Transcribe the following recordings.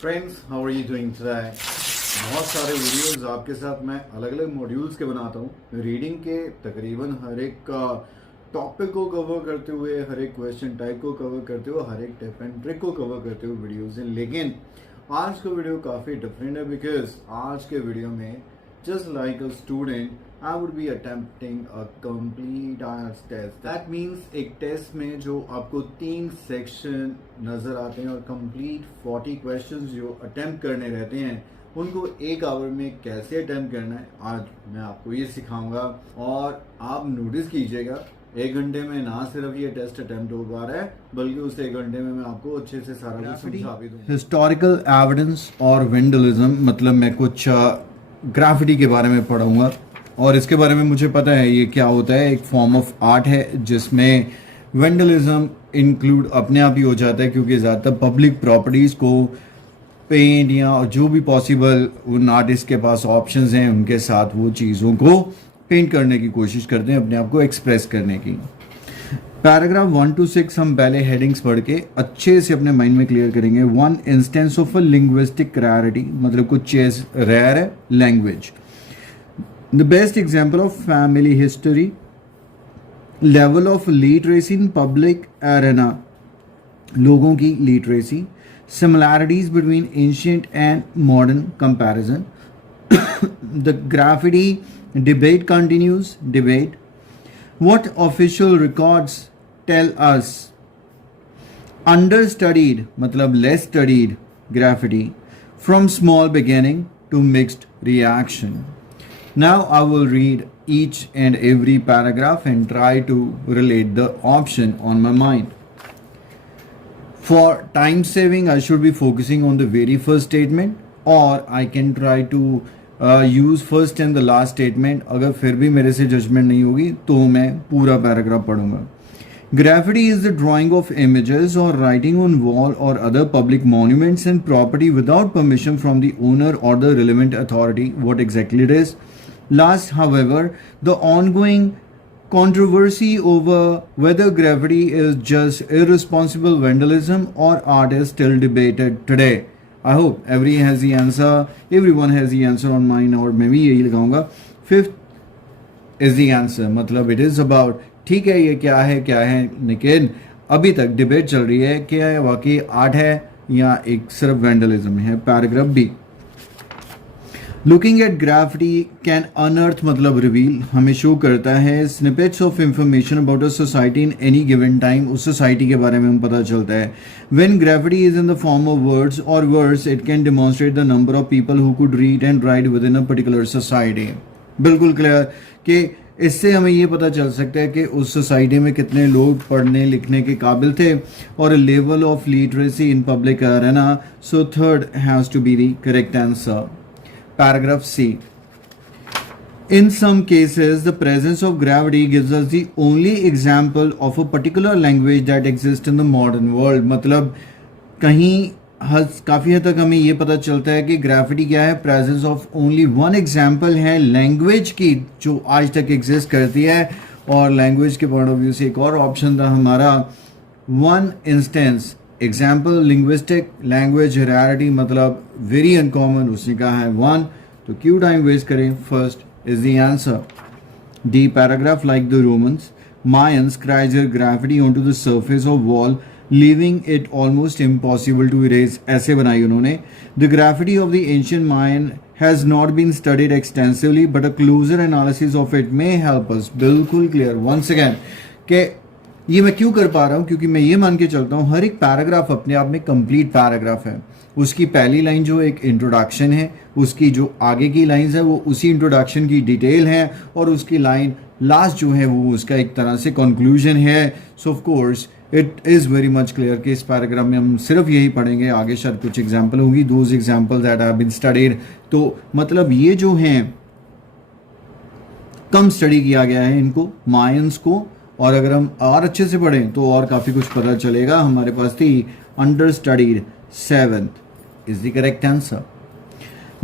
Friends, how are you doing today? बहुत सारे videos आपके साथ मैं अलग अलग मॉड्यूल्स के बनाता हूँ रीडिंग के। तकरीबन हर एक टॉपिक को कवर करते हुए, हर एक क्वेश्चन टाइप को कवर करते हुए, हर एक टिप एंड ट्रिक को कवर करते हुए वीडियोस हैं। लेकिन आज का वीडियो काफ़ी डिफरेंट है बिकॉज आज के वीडियो में just like a student, I would be attempting a complete IELTS test. That means एक टेस्ट में जो आपको 3 सेक्शन नज़र आते हैं और कंप्लीट 40 क्वेश्चंस जो अटेम्प्ट करने रहते हैं उनको 1 आवर में कैसे अटेम्प्ट करना है आज मैं आपको ये सिखाऊंगा। और आप नोटिस कीजिएगा 1 घंटे में ना सिर्फ ये टेस्ट अटेम्प्ट हो पा रहा है बल्कि उस 1 घंटे में मैं आपको अच्छे से सारा कुछ समझा भी दूँ। हिस्टोरिकल एविडेंस और वेंडलिज्म, मतलब मैं कुछ ग्राफिटी के बारे में पढ़ूंगा और इसके बारे में मुझे पता है ये क्या होता है। एक फॉर्म ऑफ आर्ट है जिसमें वेंडलिज्म इंक्लूड अपने आप ही हो जाता है क्योंकि ज़्यादातर पब्लिक प्रॉपर्टीज़ को पेंट या जो भी पॉसिबल उन आर्टिस्ट के पास ऑप्शंस हैं उनके साथ वो चीज़ों को पेंट करने की कोशिश करते हैं, अपने आप को एक्सप्रेस करने की। पैराग्राफ 1 to 6 हम पहले हेडिंग्स पढ़ के अच्छे से अपने माइंड में क्लियर करेंगे। 1 instance of a linguistic rarity, मतलब कुछ चीज रेयर है language. The best example of family history, level of literacy in public arena, लोगों की literacy, similarities between ancient and modern comparison. The graffiti debate continues, debate. What official records tell us understudied, मतलब less studied graffiti from small beginning to mixed reaction. Now I will read each and every paragraph and try to relate the option on my mind. For time saving, I should be focusing on the very first statement, or I can try to use first and the last statement. अगर फिर भी मेरे से judgement नहीं होगी तो मैं पूरा पैराग्राफ पढ़ूंगा। Graffiti is the drawing of images और राइटिंग ऑन वॉल और other public monuments and property without permission from the owner और the relevant authority. What exactly it is. Last, however, the ongoing controversy over whether graffiti is just irresponsible vandalism or art is still debated today. I hope everyone has the answer on mine और मैं भी यही लगाऊंगा। 5th is the answer, मतलब it is about, ठीक है ये क्या है, लेकिन अभी तक डिबेट चल रही है कि वाकई आर्ट है या एक सिर्फ वैंडलिज्म है। Paragraph B, looking at graffiti can unearth, मतलब रिवील, हमें शो करता है snippets of information about a society in any given time. उस सोसाइटी के बारे में हमें पता चलता है। When graffiti is in the form of words और words, it can demonstrate the number of people who could read and write within a particular society. बिल्कुल क्लियर कि इससे हमें ये पता चल सकता है कि उस सोसाइटी में कितने लोग पढ़ने लिखने के काबिल थे और level of literacy in public arena. So third has to be the correct answer. Paragraph C. In some cases, the presence of gravity gives us the only example of a particular language that exists in the modern world. मतलब कहीं काफ़ी हद तक हमें ये पता चलता है कि ग्राफिटी क्या है, presence of only one example है लैंग्वेज की जो आज तक एग्जिस्ट करती है। और लैंग्वेज के पॉइंट ऑफ व्यू से एक और ऑप्शन था हमारा, 1 instance example linguistic language rarity, मतलब वेरी अनकॉमन, उसने कहा है 1, तो क्यों टाइम वेस्ट करें। First is the answer. D paragraph, like the Romans Mayans cries their graffiti on to the surface of wall leaving it almost impossible to erase. ऐसे बनाई उन्होंने। The graffiti of the ancient Mayan has not been studied extensively but a closer analysis of it may help us. बिल्कुल clear once again कि ये मैं क्यों कर पा रहा हूँ, क्योंकि मैं ये मान के चलता हूँ हर एक पैराग्राफ अपने आप में कंप्लीट पैराग्राफ है। उसकी पहली लाइन जो एक इंट्रोडक्शन है, उसकी जो आगे की लाइंस है वो उसी इंट्रोडक्शन की डिटेल है और उसकी लाइन लास्ट जो है वो उसका एक तरह से कंक्लूजन है। सो of course it is very much clear कि इस पैराग्राफ में हम सिर्फ यही पढ़ेंगे, आगे शायद कुछ एग्जाम्पल होगी, those examples that have been studied. तो मतलब ये जो हैं कम स्टडी किया गया है इनको, मायंस को, और अगर हम और अच्छे से पढ़ें तो और काफ़ी कुछ पता चलेगा। हमारे पास थी under studied. 7th is the correct answer.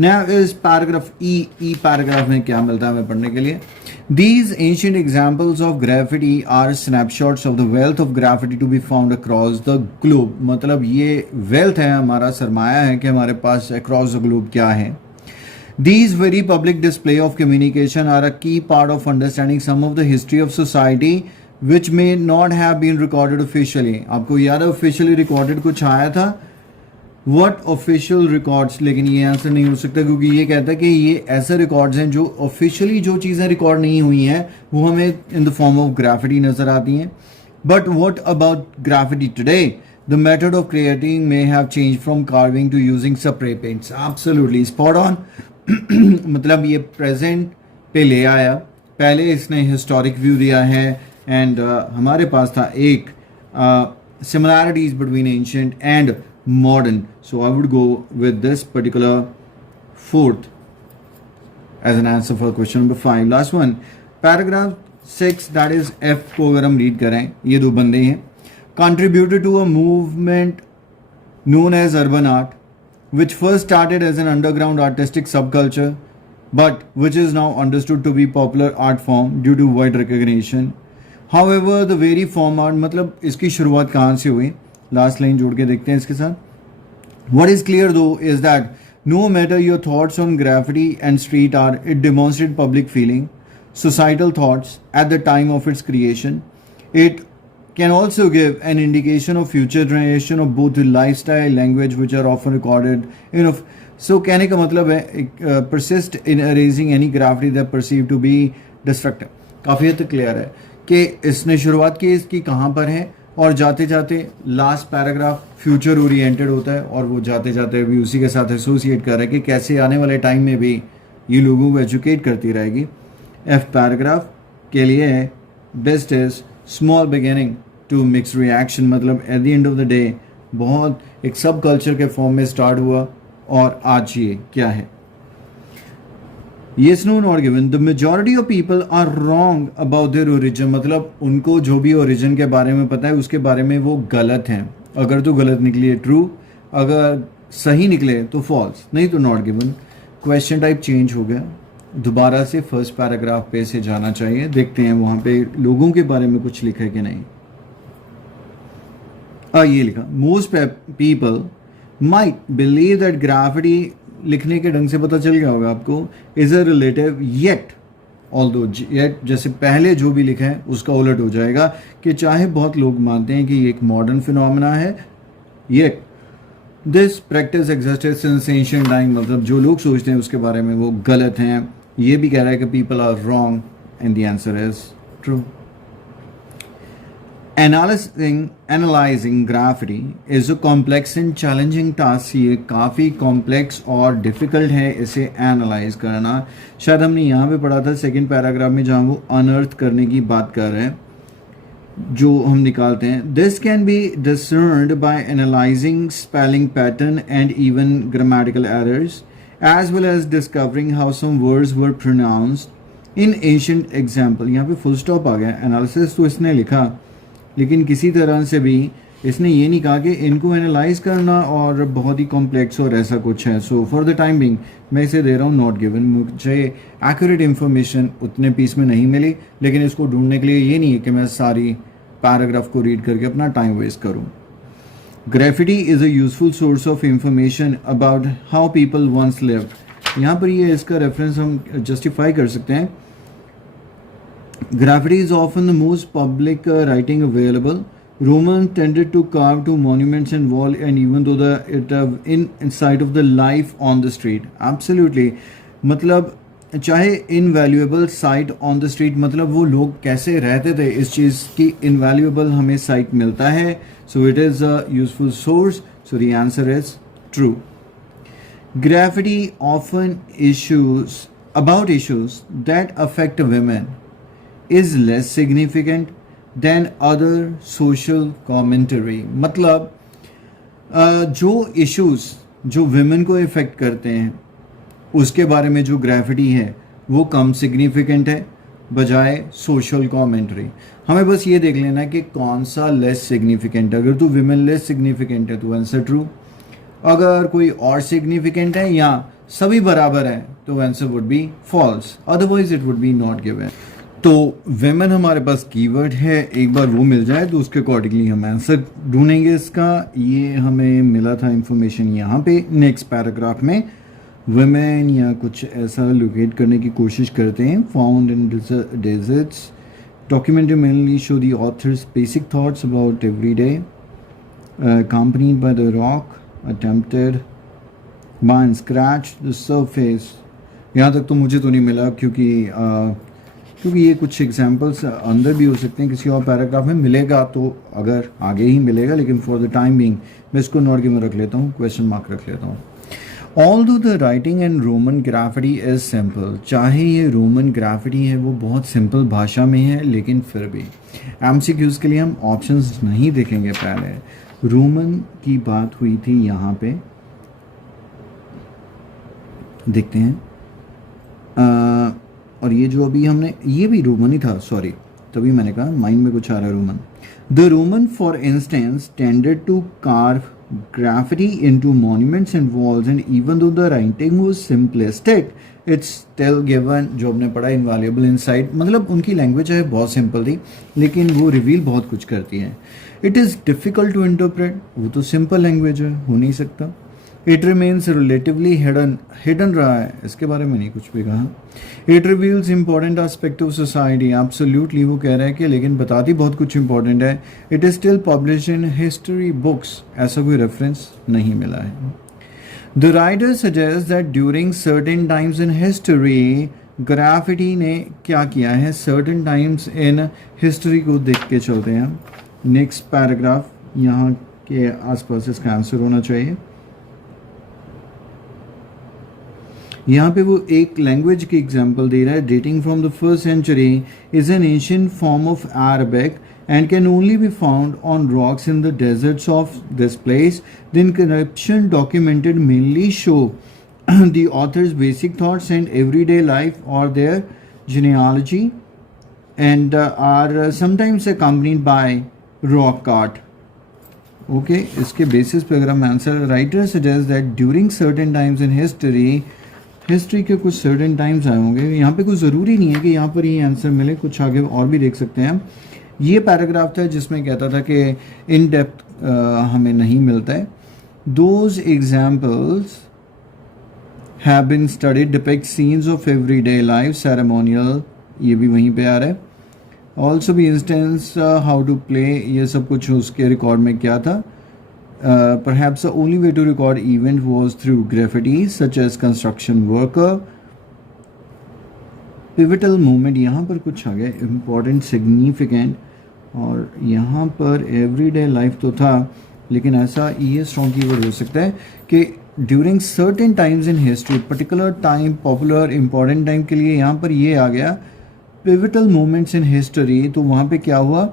Now इस पैराग्राफ ई पैराग्राफ में क्या मिलता है हमें पढ़ने के लिए। These ancient examples of graffiti are snapshots of the wealth of graffiti to be found across the globe. मतलब ये wealth है, हमारा सरमाया है कि हमारे पास across the globe क्या है. These very public display of communication are a key part of understanding some of the history of society which may not have been recorded officially. आपको याद है officially recorded कुछ आया था? What official records? लेकिन ये आंसर नहीं हो सकता क्योंकि ये कहता है कि ये ऐसे रिकॉर्ड्स हैं जो ऑफिशियली जो चीज़ें रिकॉर्ड नहीं हुई हैं वो हमें in the form of graffiti नज़र आती हैं. But what about graffiti today? The method of creating may have change from carving to using spray paints. Absolutely spot on. मतलब ये प्रेजेंट पे ले आया. पहले इसने हिस्टोरिक व्यू दिया है एंड हमारे पास था एक similarities between ancient and modern. So I would go with this particular fourth as an answer for question number 5. Last one, paragraph 6, that is F को अगर हम read करें, ये दो बंदे हैं. Contributed to a movement known as urban art, which first started as an underground artistic subculture, but which is now understood to be popular art form due to wide recognition. However, the very form art, मतलब इसकी शुरुआत कहाँ से हुई? Last line जोड़ के देखते हैं इसके साथ. What is clear though is that no matter your thoughts on graffiti and street art, it demonstrated public feeling, societal thoughts at the time of its creation. It can also give an indication of future generation of both the lifestyle, language, which are often recorded. So कहने का मतलब है persist in erasing any graffiti that perceived to be destructive. काफ़ी हद तक clear है कि इसने शुरुआत की इसकी कहाँ पर है और जाते जाते लास्ट पैराग्राफ फ्यूचर ओरिएंटेड होता है और वो जाते जाते भी उसी के साथ एसोसिएट कर रहा है कि कैसे आने वाले टाइम में भी ये लोगों को एजुकेट करती रहेगी. एफ पैराग्राफ के लिए है best is small beginning to mix reaction. मतलब at the end of the day बहुत एक सब कल्चर के फॉर्म में स्टार्ट हुआ और आज ये क्या है. Yes, no, not given. The majority of people are wrong about their origin. मतलब उनको जो भी origin के बारे में पता है उसके बारे में वो गलत हैं. अगर तो गलत निकली है true, अगर सही निकले तो false, नहीं तो not given. Question type change हो गया. दोबारा से फर्स्ट पैराग्राफ पे से जाना चाहिए. देखते हैं वहाँ पे लोगों के बारे में कुछ लिखा है कि नहीं. ये लिखा Most people might believe that graffiti, लिखने के ढंग से पता चल गया होगा आपको, is a relative yet although yet जैसे पहले जो भी लिखा है उसका उलट हो जाएगा कि चाहे बहुत लोग मानते हैं कि ये एक मॉडर्न फिनोमेना है, yet this practice existed since ancient time. मतलब जो लोग सोचते हैं उसके बारे में वो गलत हैं. ये भी कह रहा है कि people are wrong and the answer is true. Analyzing graffiti is a complex and challenging task. ये काफ़ी complex और difficult है इसे analyze करना. शायद हमने यहाँ पे पढ़ा था सेकेंड पैराग्राफ में जहाँ वो unearth करने की बात कर रहे हैं जो हम निकालते हैं. This can be discerned by analyzing spelling pattern and even grammatical errors, as well as discovering how some words were pronounced in ancient example. यहाँ पे full stop आ गया. Analysis तो इसने लिखा लेकिन किसी तरह से भी इसने ये नहीं कहा कि इनको एनालाइज करना और बहुत ही कॉम्प्लेक्स और ऐसा कुछ है. So for the time being मैं इसे दे रहा हूँ नॉट गिवन. मुझे एक्यूरेट इन्फॉर्मेशन उतने पीस में नहीं मिली, लेकिन इसको ढूंढने के लिए ये नहीं है कि मैं सारी पैराग्राफ को रीड करके अपना टाइम वेस्ट करूँ. Graffiti is a useful source of information about how people once lived. यहाँ पर ये इसका रेफरेंस हम जस्टिफाई कर सकते हैं. Graffiti is often the most public writing available. Romans tended to carve to monuments and wall, and even though it inside of the life on the street. Absolutely. मतलब चाहे invaluable sight on the street, मतलब वो लोग कैसे रहते थे इस चीज़ की invaluable हमें sight मिलता है. So it is a useful source. So the answer is true. Graffiti often about issues that affect women is less significant than other social commentary. मतलब जो issues जो women को इफ़ेक्ट करते हैं उसके बारे में जो ग्राफिटी है वो कम सिग्निफिकेंट है बजाय सोशल कॉमेंट्री. हमें बस ये देख लेना कि कौन सा लेस सिग्निफिकेंट है. अगर तो विमेन लेस सिग्निफिकेंट है तो आंसर ट्रू. अगर कोई और सिग्निफिकेंट है या सभी बराबर हैं तो answer would be false. Otherwise it would be not given. तो वेमन हमारे पास कीवर्ड है, एक बार वो मिल जाए तो उसके अकॉर्डिंगली हम आंसर ढूंढेंगे इसका। ये हमें मिला था इंफॉर्मेशन यहाँ पे। नेक्स्ट पैराग्राफ में वेमेन या कुछ ऐसा लोकेट करने की कोशिश करते हैं। Found in desserts, documentary mainly show the author's basic thoughts about everyday, accompanied by the rock attempted by and scratched the surface। यहाँ तक तो मुझे तो नहीं मिला क्योंकि ये कुछ एग्जांपल्स अंदर भी हो सकते हैं, किसी और पैराग्राफ में मिलेगा तो अगर आगे ही मिलेगा, लेकिन फॉर द टाइम बिंग मैं इसको नॉट के में रख लेता हूँ, क्वेश्चन मार्क रख लेता हूँ। Although the writing in Roman graffiti is simple, चाहे ये रोमन ग्राफिटी है वो बहुत सिंपल भाषा में है, लेकिन फिर भी MCQs के लिए हम ऑप्शंस नहीं देखेंगे। पहले रोमन की बात हुई थी यहाँ पे, देखते हैं। और ये जो अभी हमने, ये भी रोमन ही था, सॉरी, तभी मैंने कहा माइंड में कुछ आ रहा है Roman. The Roman for instance tended to carve graffiti into monuments and walls, and even though the writing was simplistic, it's still given, जो हमने पढ़ा, invaluable insight। मतलब उनकी लैंग्वेज है बहुत सिंपल थी, लेकिन वो रिवील बहुत कुछ करती है। It is difficult to interpret, वो तो सिंपल लैंग्वेज है, हो नहीं सकता। इट रिमेन्स रिलेटिवली हिडन रहा है, इसके बारे में नहीं कुछ भी कहा। It reveals important aspect of society, absolutely वो कह रहा है कि लेकिन बताती बहुत कुछ इंपॉर्टेंट है। It is still publish in history books, ऐसा कोई रेफरेंस नहीं मिला है। The writer suggest that during certain times in history, graffiti ने क्या किया है, सर्टेन टाइम्स इन हिस्ट्री को देख के चलते हैं। नेक्स्ट पैराग्राफ यहाँ के आसपास इसका आंसर होना चाहिए। यहाँ पे वो एक लैंग्वेज की एग्जांपल दे रहा है। Dating from the first century is an ancient form of Arabic and can only be found on rocks in the deserts of this place. The inscription documented mainly show the author's basic thoughts and everyday life or their genealogy, and are sometimes accompanied by rock art. Okay, इसके basis पे अगर हम answer, writer suggest that during certain times in history के कुछ certain times आए होंगे। यहाँ पे कुछ ज़रूरी नहीं है कि यहाँ पर ये आंसर मिले, कुछ आगे और भी देख सकते हैं हम। ये पैराग्राफ था जिसमें कहता था कि इन डेप्थ हमें नहीं मिलता है। Those examples have been studied depict scenes of everyday life, ceremonial, ये भी वहीं पे आ रहा है। ऑल्सो भी इंस्टेंस हाउ टू प्ले, ये सब कुछ उसके रिकॉर्ड में क्या था। Perhaps the only way to record event was through graffiti such as construction worker. Pivotal moment, यहाँ पर कुछ आ गया, इम्पॉर्टेंट, सिग्निफिकेंट, और यहाँ पर एवरीडे लाइफ तो था, लेकिन ऐसा ये स्ट्रॉन्ग कीवर्ड हो सकता है कि during certain times in history, particular time, popular important time के लिए यहाँ पर ये आ गया पिविटल मोमेंट्स इन हिस्ट्री। तो वहाँ पे क्या हुआ,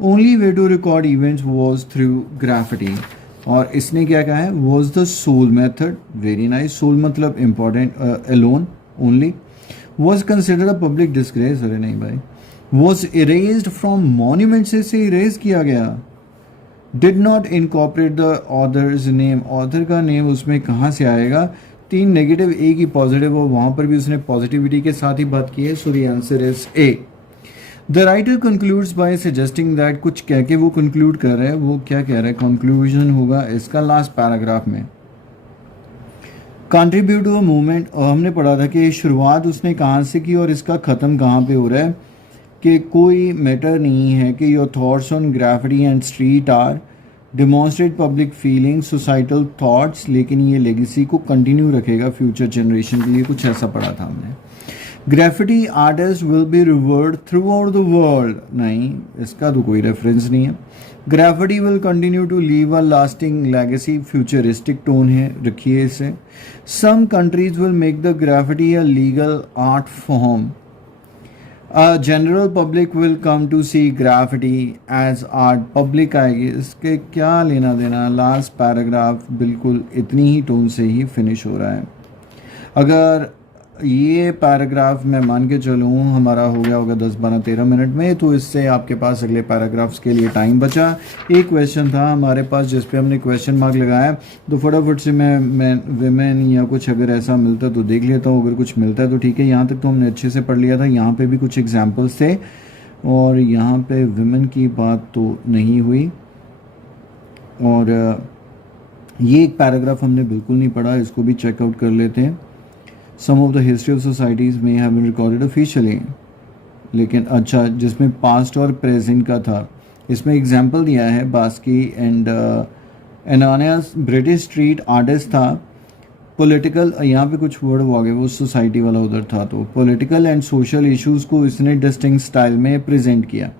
only way to record events was through graffiti, और इसने क्या कहा है, was the sole method. Very nice, sole मतलब important, alone, only. was considered a public disgrace, अरे नहीं भाई, was erased from monuments, से erase किया गया। did not incorporate the author's name, author का नेम उसमें कहाँ से आएगा, 3 नेगेटिव, एक ही पॉजिटिव, और वहाँ पर भी उसने पॉजिटिविटी के साथ ही बात की है। So the answer is A. The writer concludes by suggesting that, कुछ कह के वो कंक्लूड कर रहा है, वो क्या कह रहा है, कंक्लूजन होगा इसका लास्ट पैराग्राफ में। कंट्रीब्यूट टू अ मूवमेंट, और हमने पढ़ा था कि शुरुआत उसने कहाँ से की और इसका ख़त्म कहाँ पे हो रहा है, कि कोई मैटर नहीं है कि your thoughts on graffiti and street are demonstrate public feelings, societal thoughts, लेकिन ये लेगेसी को कंटिन्यू रखेगा फ्यूचर जनरेशन के लिए, कुछ ऐसा पढ़ा था हमने। Graffiti artist will be rewarded throughout the world, नहीं, इसका तो कोई रेफरेंस नहीं है। Graffiti will continue to leave a lasting legacy, futuristic tone है, रखिए इसे। Some countries will make the graffiti a legal art form. A general public will come to see graffiti as art, public आएगी, इसके क्या लेना देना। Last paragraph बिल्कुल इतनी ही टोन से ही फिनिश हो रहा है। अगर ये पैराग्राफ मैं मान के चलूँ हमारा हो गया होगा 10 12 13 मिनट में, तो इससे आपके पास अगले पैराग्राफ्स के लिए टाइम बचा। एक क्वेश्चन था हमारे पास जिस पे हमने क्वेश्चन मार्क लगाया, तो फटाफट से मैं विमेन या कुछ अगर ऐसा मिलता तो देख लेता हूँ, अगर कुछ मिलता है तो ठीक है। यहाँ तक तो हमने अच्छे से पढ़ लिया था, यहाँ पे भी कुछ एग्जाम्पल्स थे और यहाँ पे विमेन की बात तो नहीं हुई। और ये एक पैराग्राफ हमने बिल्कुल नहीं पढ़ा, इसको भी चेकआउट कर लेते हैं। Some of the history of societies में हैव बीन रिकॉर्डेड ऑफिशियली, लेकिन अच्छा जिसमें पास्ट और प्रेजेंट का था, इसमें एग्जांपल दिया है Baski and एनानियास British street artist था। पॉलिटिकल, यहाँ पे कुछ वर्ड वो आ गए, वो सोसाइटी वाला उधर था, तो पॉलिटिकल एंड सोशल इश्यूज को इसने डिस्टिंक्ट स्टाइल में प्रेजेंट किया।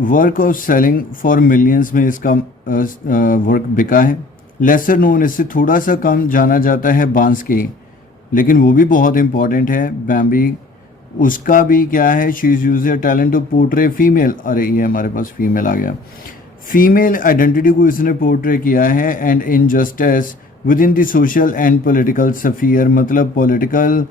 Work of selling for millions में इसका वर्क बिका है। लेसर नोन, इससे थोड़ा सा कम जाना जाता है बांस्की, लेकिन वो भी बहुत इंपॉर्टेंट है। बैम्बी, उसका भी क्या है, she is use talent to portray female, अरे ये हमारे पास फीमेल आ गया, फीमेल आइडेंटिटी को इसने पोर्ट्रे किया है। And injustice with in the social and political sphere, मतलब पॉलिटिकल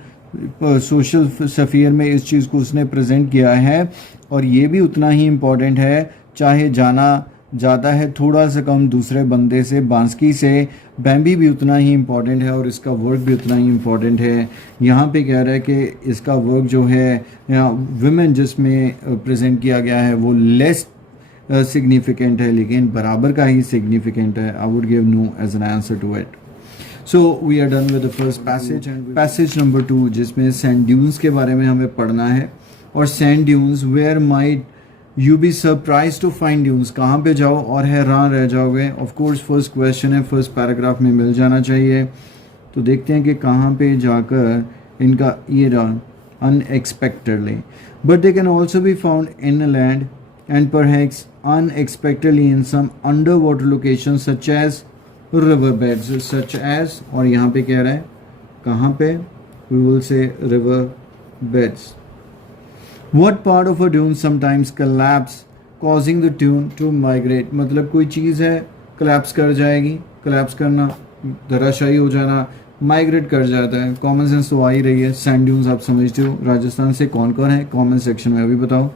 सोशल सफियर में इस चीज़ को उसने प्रेजेंट किया है। और ये भी उतना ही इम्पॉर्टेंट है, चाहे जाना जाता है थोड़ा सा कम दूसरे बंदे से, बांस्की से। बैम्बी भी उतना ही इम्पॉर्टेंट है और इसका वर्क भी उतना ही इम्पॉर्टेंट है। यहाँ पे कह रहा है कि इसका वर्क जो है विमेन जिसमें प्रेजेंट किया गया है वो लेस सिग्निफिकेंट है, लेकिन बराबर का ही सिग्निफिकेंट है। I would give no as an answer to it. So we are done with the first passage and passage number 2, जिसमें सैंड ड्यून्स के बारे में हमें पढ़ना है। और sand dunes, where might you be surprise to find dunes, कहाँ पे जाओ और हैरान रह जाओगे। ऑफ कोर्स फर्स्ट क्वेश्चन है, फर्स्ट पैराग्राफ में मिल जाना चाहिए। तो देखते हैं कि कहाँ पे जाकर इनका ये रहा, unexpectedly, but they can also be found in land and perhaps unexpectedly in some under water location such as river beds, such as, और यहाँ पे कह रहा है कहाँ पे, we will say river beds. What part of a dune sometimes collapse causing the dune to migrate, मतलब कोई चीज़ है collapse कर जाएगी, collapse करना, धराशायी हो जाना, migrate कर जाता है। कॉमन सेंस तो आ ही रही है। सैंड ड्यून्स आप समझते हो, राजस्थान से कौन कौन है कॉमेंट सेक्शन में अभी बताओ।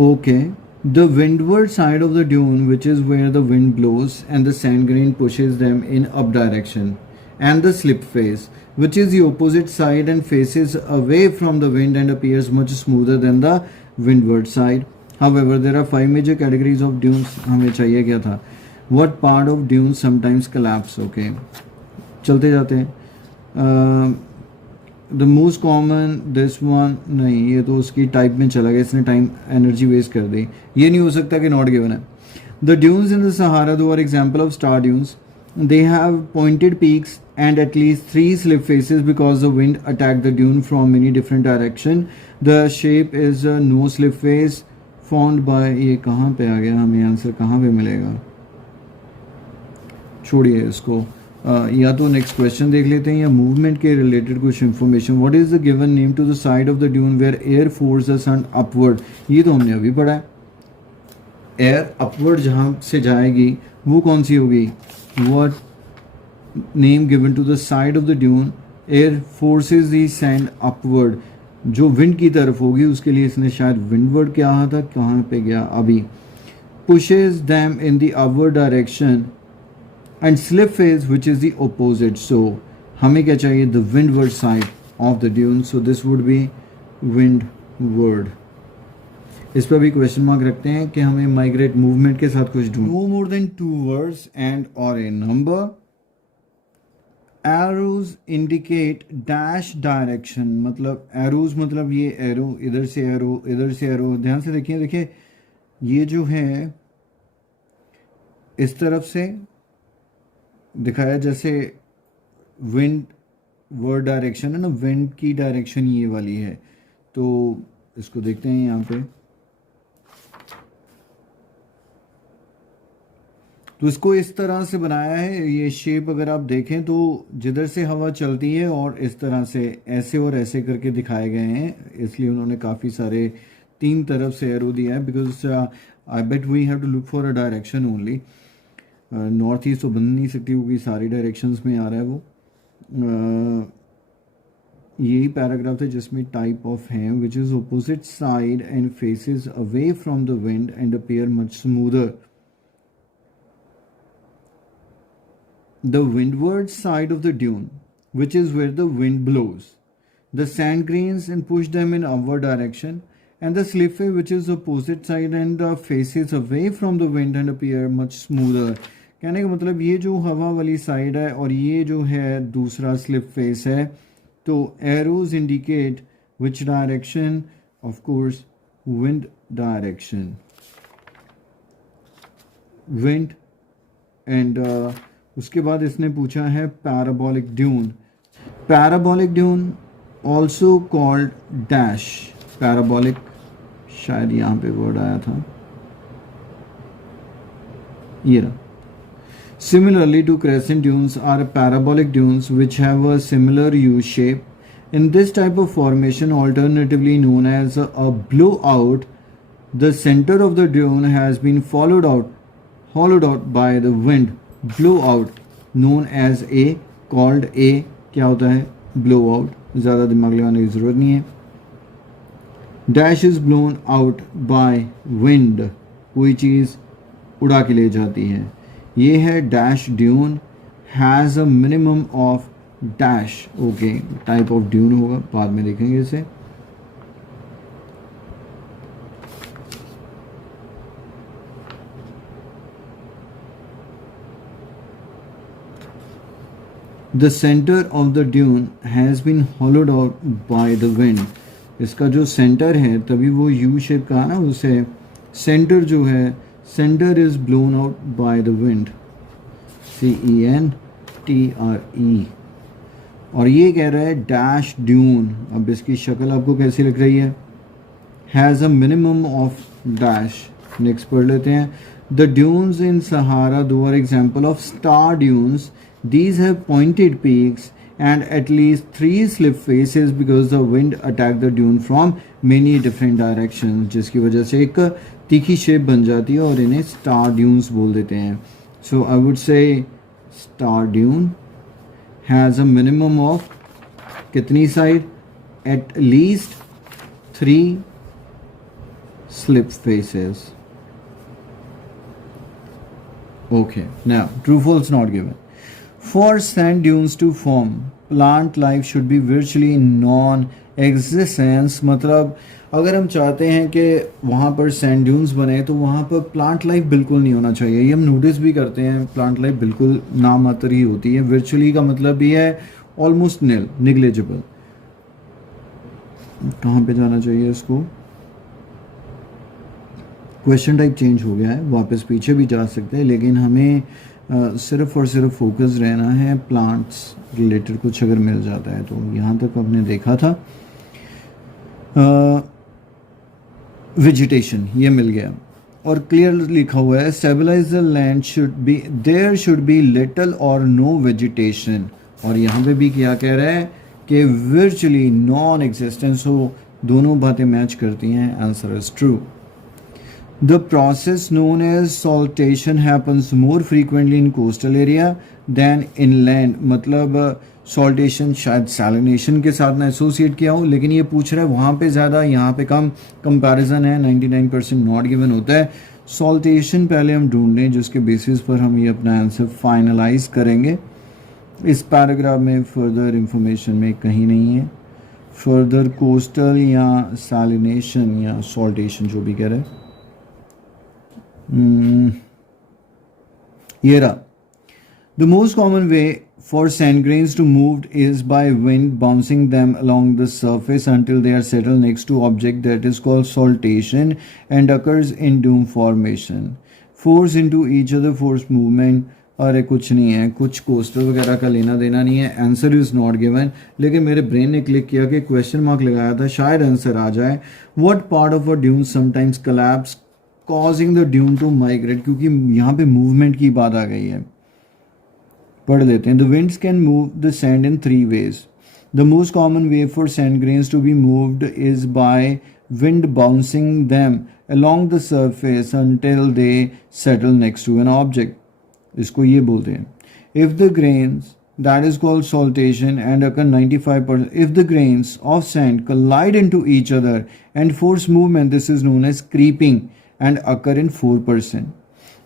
Okay, the windward side of the dune, which is where the wind blows and the sand grain pushes them in up direction, and the slip face, which is the opposite side and faces away from the wind and appears much smoother than the windward side. However, there are 5 major categories of dunes. हमें चाहिए क्या था, what part of dunes sometimes collapse. Okay, चलते जाते हैं। The most common this one, नहीं ये तो उसकी टाइप में चला गया, इसने टाइम एनर्जी वेस्ट कर दी, ये नहीं हो सकता कि नॉट गिवन है। The dunes in the Sahara too are example of star dunes, they have pointed peaks and at least 3 slip faces because the wind attacked the dune from many different direction. The shape is a no slip face formed by, ये कहाँ पे आ गया, हमें answer कहाँ पे मिलेगा, छोड़िए इसको। या तो नेक्स्ट क्वेश्चन देख लेते हैं या मूवमेंट के रिलेटेड कुछ information. What is the given name to the side of the dune where air force the sun upward, ये तो हमने अभी पढ़ा है। एयर अपवर्ड जहाँ से जाएगी वो कौन सी होगी, what name given to the side of the dune air forces the sand upward, जो विंड की तरफ होगी उसके लिए इसने शायद विंडवर्ड क्या था, कहाँ पे गया अभी, pushes them in the upward direction and slip phase which is the opposite. So हमें क्या चाहिए, the windward side of the dune, so this would be windward। इस पर भी क्वेश्चन मार्क रखते हैं कि हमें माइग्रेट मूवमेंट के साथ कुछ ढूंढ। No more than 2 words and और a number. Arrows indicate dash direction, मतलब एरोज मतलब ये एरो, इधर से एरो, इधर से एरो, ध्यान से देखिए, देखिए ये जो है इस तरफ से दिखाया जैसे विंड वर्ड डायरेक्शन है ना, विंड की डायरेक्शन ये वाली है। तो इसको देखते हैं यहाँ पे, तो इसको इस तरह से बनाया है, ये शेप अगर आप देखें तो जिधर से हवा चलती है और इस तरह से ऐसे और ऐसे करके दिखाए गए हैं, इसलिए उन्होंने काफ़ी सारे 3 तरफ से एरो दिया है, because I bet we have to look for a direction only. North east तो बन नहीं सकती क्योंकि सारी डायरेक्शंस में आ रहा है वो। यही पैराग्राफ है जिसमें टाइप ऑफ है which is opposite side and faces away from the wind and appear much smoother. The windward side of the dune, which is where the wind blows, the sand grains and push them in upward direction, and the slipway, which is opposite side and faces away from the wind and appear much smoother. कहने का मतलब ये जो हवा वाली side है और ये जो है दूसरा स्लिप फेस है, तो arrows indicate which direction, of course wind direction, wind and उसके बाद इसने पूछा है parabolic dune. Parabolic dune also called dash, parabolic शायद यहाँ पे वर्ड आया था, ये रहा। Similarly to crescent dunes are parabolic dunes which have a similar U shape. In this type of formation, alternatively known as a blowout, the center of the dune has been hollowed out by the wind. Blowout known as a, called a, क्या होता है blowout, ज़्यादा दिमाग लगाने की ज़रूरत नहीं है। Dash is blown out by wind, कोई चीज़ उड़ा के ले जाती है। ये है dash dune, has a minimum of dash, okay type of dune होगा, बाद में देखेंगे इसे। The centre of the dune has been hollowed out by the wind. इसका जो सेंटर है, तभी वो यू शेप का ना, उसे सेंटर जो है, centre is blown out by the wind, CENTRE। और ये कह रहा है डैश ड्यून, अब इसकी शक्ल आपको कैसी लग रही है, has a minimum of dash. Next पढ़ लेते हैं। The dunes in Sahara too are example of star dunes, these have pointed peaks and at least 3 slip faces because the wind attacked the dune from many different directions, जिसकी वजह से एक तीखी shape बन जाती है और इन्हें स्टार ड्यून्स बोल देते हैं। So I would say star dune has a minimum of कितनी side, at least 3 slip faces. Okay, now true false not given. For sand dunes to form, plant life should be virtually non-existence। मतलब अगर हम चाहते हैं कि वहाँ पर sand dunes बने तो वहाँ पर प्लांट लाइफ बिल्कुल नहीं होना चाहिए। ये हम नोटिस भी करते हैं, प्लांट लाइफ बिल्कुल नामात्र ही होती है। वर्चुअली का मतलब भी है ऑलमोस्ट निल, निग्लेजिबल। कहाँ पे जाना चाहिए इसको, क्वेश्चन टाइप चेंज हो गया है, वापस पीछे भी जा सकते हैं, लेकिन हमें सिर्फ और सिर्फ फोकस रहना है प्लांट्स रिलेटेड कुछ अगर मिल जाता है तो। यहाँ तक हमने देखा था वेजिटेशन, ये मिल गया और क्लियर लिखा हुआ है stabilise the land should be, there should be little or no vegetation. और यहाँ पे भी क्या कह रहा है कि वर्चुअली नॉन एग्जिस्टेंस हो, दोनों बातें मैच करती हैं, answer is true. The process known as saltation happens more frequently in coastal area than inland। मतलब saltation शायद salination के साथ ना एसोसिएट किया हो, लेकिन ये पूछ रहा है वहाँ पे ज़्यादा, यहाँ पे कम। कंपैरिजन है 99% नॉट गिवन होता है। saltation पहले हम ढूंढ लें जिसके बेसिस पर हम ये अपना आंसर फाइनलाइज करेंगे। इस पैराग्राफ में फर्दर इंफॉर्मेशन में कहीं नहीं है, फर्दर कोस्टल या salination या saltation जो भी कह रहे हैं। ये रहा। The most common way for sand grains to move is by wind bouncing them along the surface until they are settled next to object, that is called saltation and occurs in dune formation. Force into each other force movement, अरे कुछ नहीं है, कुछ coastal वगैरह का लेना देना नहीं है। आंसर इज नॉट गिवन, लेकिन मेरे ब्रेन ने क्लिक किया कि क्वेश्चन मार्क लगाया था, शायद आंसर आ जाए। What part of a dune sometimes collapse causing the dune to migrate, क्योंकि यहाँ पे मूवमेंट की बात आ गई है। पढ़ लेते हैं। The winds can move the sand in 3 ways. The most common way for sand grains to be moved is by wind bouncing them along the surface until they settle next to an object. इसको ये बोलते हैं. If the grains, that is called saltation, and occur 95%. If the grains of sand collide into each other and force movement, this is known as creeping and occur in 4%.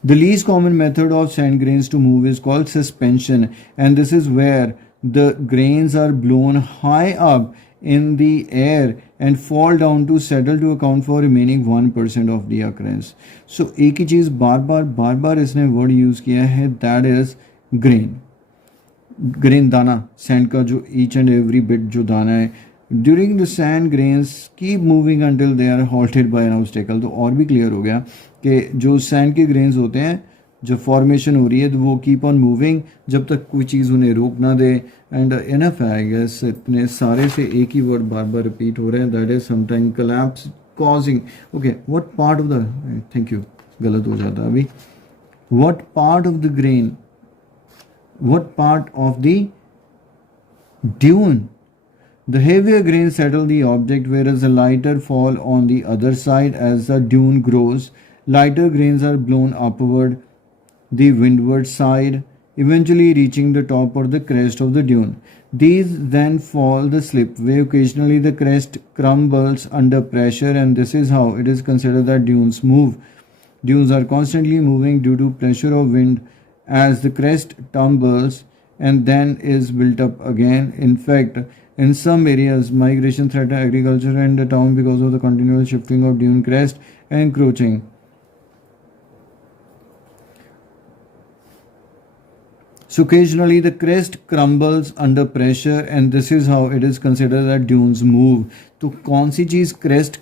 The least common method of sand grains to move is called suspension, and this is where the grains are blown high up in the air and fall down to settle to account for remaining 1% of the occurrence. So एक ही चीज़ बार बार इसने word use किया है, that is grain. Grain दाना, sand का जो each and every bit जो दाना है. During the sand grains keep moving until they are halted by an obstacle. तो और भी क्लियर हो गया कि जो सैंड के ग्रेन्स होते हैं, जब फॉर्मेशन हो रही है तो वो कीप ऑन मूविंग जब तक कोई चीज़ उन्हें रोक ना दे. एंड इनफ है आई गेस, इतने सारे से एक ही वर्ड बार बार रिपीट हो रहे हैं, that is sometime collapse causing. Okay, what part of the, thank you, गलत हो जाता अभी. What part of the grain, what part of the dune? The heavier grains settle the object, whereas the lighter fall on the other side. As the dune grows, lighter grains are blown upward the windward side, eventually reaching the top or the crest of the dune. These then fall the slipway. Occasionally the crest crumbles under pressure, and this is how it is considered that dunes move. Dunes are constantly moving due to pressure of wind as the crest tumbles and then is built up again. In fact, in some areas, migration threatens agriculture and the town because of the continual shifting of dune crest and encroaching. So occasionally the crest crumbles under pressure, and this is how it is considered that dunes move. तो कौन सी चीज़ crest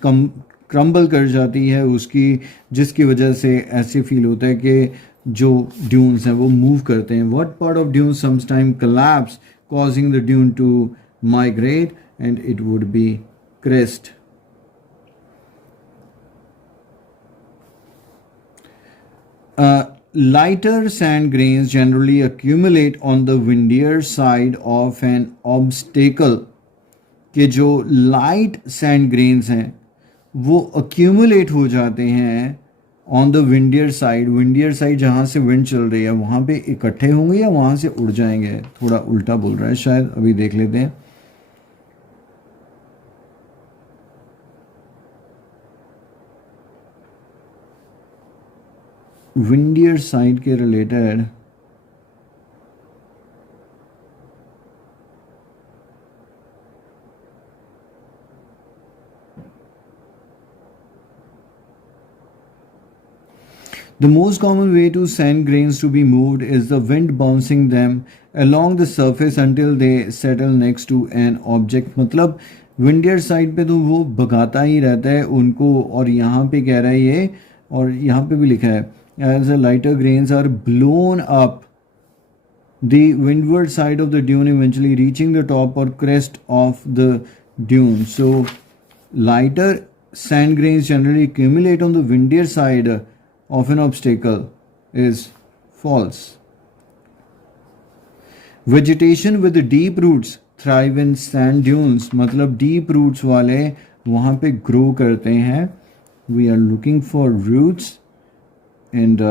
crumble कर जाती है उसकी, जिसकी वजह से ऐसे फील होता है कि जो ड्यून्स हैं वो मूव करते हैं. What part of dune sometime collapse causing the dune to migrate, and it would be crest. Lighter sand grains generally accumulate on the windier side of an obstacle. कि जो लाइट सैंड ग्रेन्स हैं वो accumulate हो जाते हैं on the विंडियर side. विंडियर side जहाँ से wind चल रही है वहाँ पे इकट्ठे होंगे या वहाँ से उड़ जाएंगे. थोड़ा उल्टा बोल रहा है शायद, अभी देख लेते हैं. विंडियर साइड के related the most common way to sand grains to be moved is the wind bouncing them along the surface until they settle next to an object. मतलब विंडियर साइड पे तो वो भगाता ही रहता है उनको. और यहाँ पे कह रहा है ये, और यहाँ पे भी लिखा है as the lighter grains are blown up the windward side of the dune, eventually reaching the top or crest of the dune. So lighter sand grains generally accumulate on the windier side of an obstacle is false. Vegetation with deep roots thrive in sand dunes. मतलब deep roots वाले वहाँ पे grow करते हैं. We are looking for roots, and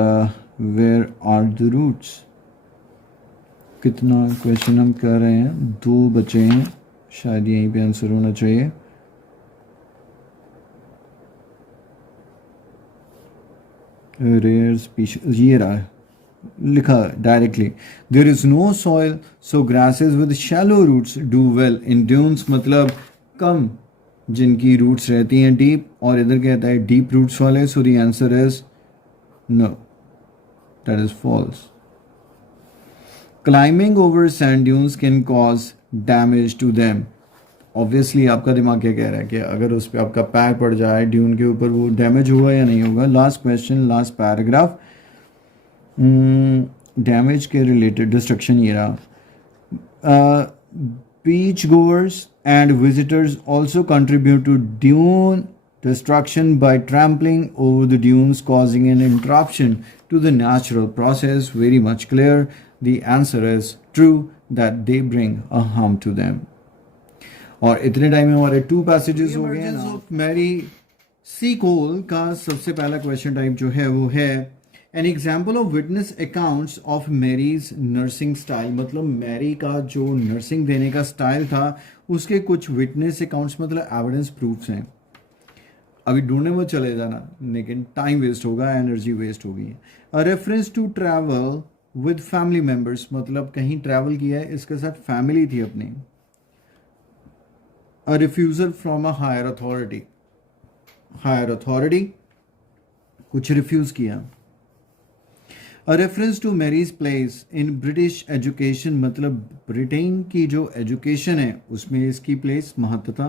where are the roots? कितना question हम कर रहे हैं, 2 बचे हैं, शायद यहीं पे आंसर होना चाहिए. रेयर स्पीशीज, ये रहा लिखा directly. There is no soil so grasses with shallow roots do well in dunes. मतलब कम जिनकी रूट्स रहती हैं डीप, और इधर कहता है डीप रूट्स वाले. So the answer is no, that is false. Climbing over sand dunes can cause damage to them. Obviously आपका दिमाग क्या कह रहा है कि अगर उस पर आपका पैर पड़ जाए ड्यून के ऊपर, वो डैमेज होगा या नहीं होगा. Last question, last paragraph, damage के रिलेटेड डिस्ट्रक्शन ये रहा. Beachgoers and visitors also contribute to dune destruction by trampling over the dunes, causing an interruption to the natural process. Very much clear. The answer is true, that they bring a harm to them. और इतने time में हमारे 2 passages हो गए. Mary सी कोल का सबसे पहला question type जो है वो है an example of witness accounts of Mary's nursing style, मतलब मैरी का जो नर्सिंग देने का स्टाइल था उसके कुछ विटनेस अकाउंट्स मतलब एविडेंस प्रूफ्स हैं। अभी ढूंढने में चले जाना, लेकिन टाइम वेस्ट होगा, एनर्जी वेस्ट होगी। A reference to travel with family members, मतलब कहीं ट्रैवल किया है, इसके साथ फैमिली थी अपनी। A refusal from a higher authority, higher authority कुछ रिफ्यूज किया। A reference to Mary's place in British education, मतलब ब्रिटेन की जो एजुकेशन है उसमें इसकी प्लेस, महत्ता।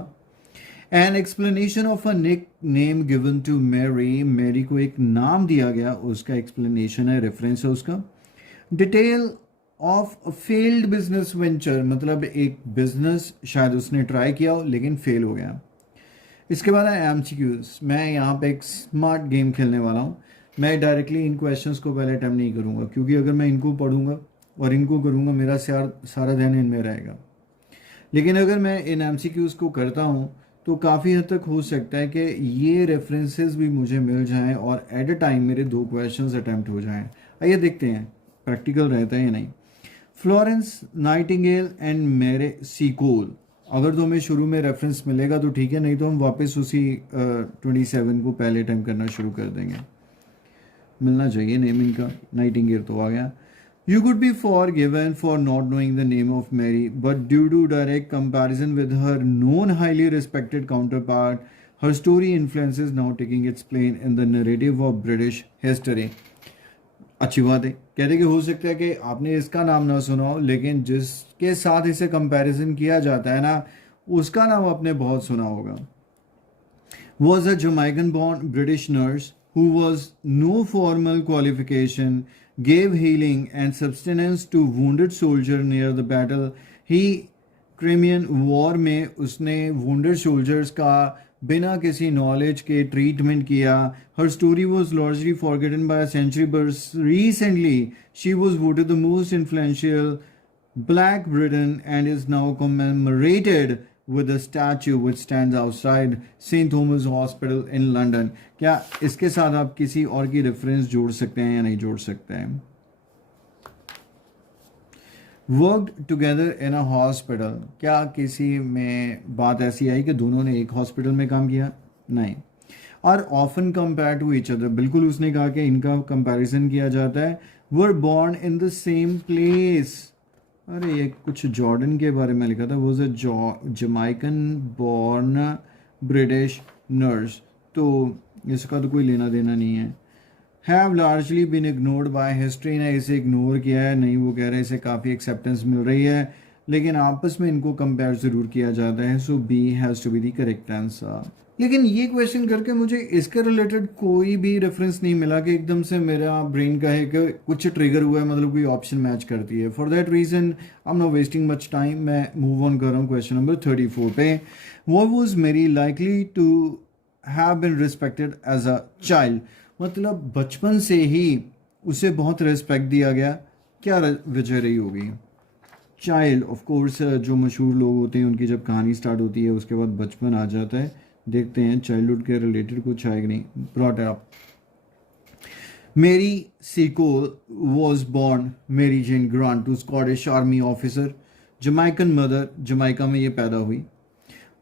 An explanation of a nickname given to Mary, Mary को एक नाम दिया गया, उसका एक्सप्लेनेशन है, रेफरेंस है उसका। Detail of failed business venture, मतलब एक बिजनेस शायद उसने ट्राई किया लेकिन फेल हो गया। इसके बाद है एमसीक्यूज। मैं यहाँ पे एक स्मार्ट गेम खेलने वाला हूँ। मैं डायरेक्टली इन क्वेश्चंस को पहले अटैम्प्ट नहीं करूँगा, क्योंकि अगर मैं इनको पढ़ूंगा और इनको करूँगा मेरा सारा ध्यान इनमें रहेगा। लेकिन अगर मैं इन एमसीक्यूज को करता हूँ तो काफ़ी हद तक हो सकता है कि ये रेफरेंसेस भी मुझे मिल जाएं और एट अ टाइम मेरे 2 क्वेश्चंस अटैम्प्ट हो जाएं। आइए देखते हैं प्रैक्टिकल रहता है या नहीं। फ्लोरेंस नाइटिंगेल एंड मेरे सीकोल, अगर तो हमें शुरू में रेफरेंस मिलेगा तो ठीक है, नहीं तो हम वापस उसी 27 को पहले टाइम करना शुरू कर देंगे। मिलना चाहिए नेम इनका, नाइटिंगेल तो आ गया। You could be forgiven for not knowing the name of Mary, but due to direct comparison with her known highly respected counterpart, her story influences now taking its place in the narrative of British history. अच्छी बात है, कहते कि हो सकता है कि आपने इसका नाम ना सुना हो, लेकिन जिसके साथ इसे कंपैरिजन किया जाता है ना, उसका नाम आपने बहुत सुना होगा। Was a Jamaican-born British nurse who was no formal qualification, gave healing and sustenance to wounded soldiers near the battle. He Crimean war में उसने wounded soldiers का बिना किसी नॉलेज के ट्रीटमेंट किया. Her story was largely forgotten by a century, but recently she was voted the most influential Black Britain and is now commemorated with a statue which stands outside St. Thomas Hospital in London. क्या इसके साथ आप किसी और की reference जोड़ सकते हैं या नहीं जोड़ सकते हैं? Worked together in a hospital, क्या किसी में बात ऐसी आई कि दोनों ने एक हॉस्पिटल में काम किया? नहीं. Are often compare to each other, बिल्कुल उसने कहा कि इनका कंपैरिजन किया जाता है. Were born in the same place, अरे ये कुछ जॉर्डन के बारे में लिखा था, वो जमाइकन बॉर्न ब्रिटिश नर्स, तो इसका तो कोई लेना देना नहीं है. Have largely been ignored by history, ने इसे इग्नोर किया है, नहीं वो कह रहे हैं इसे काफ़ी एक्सेप्टेंस मिल रही है, लेकिन आपस में इनको कंपेयर ज़रूर किया जाता है. So B has to be the correct answer. लेकिन ये क्वेश्चन करके मुझे इसके रिलेटेड कोई भी रेफरेंस नहीं मिला कि एकदम से मेरा ब्रेन कहे कि कुछ ट्रिगर हुआ है, मतलब कोई ऑप्शन मैच करती है. For that reason I am not wasting much time, मैं मूव ऑन कर रहा हूँ क्वेश्चन नंबर 34 पे. What was Mary likely to have been respected as a child, मतलब बचपन से ही उसे बहुत रिस्पेक्ट दिया गया, क्या वजह रही होगी? चाइल्ड ऑफ कोर्स, जो मशहूर लोग होते हैं उनकी जब कहानी स्टार्ट होती है उसके बाद बचपन आ जाता है. देखते हैं चाइल्डहुड के रिलेटेड कुछ आएगा नहीं. Brought up. Mary Seacole was born Mary Jane Grant to Scottish army officer, Jamaican mother, Jamaica में ये पैदा हुई.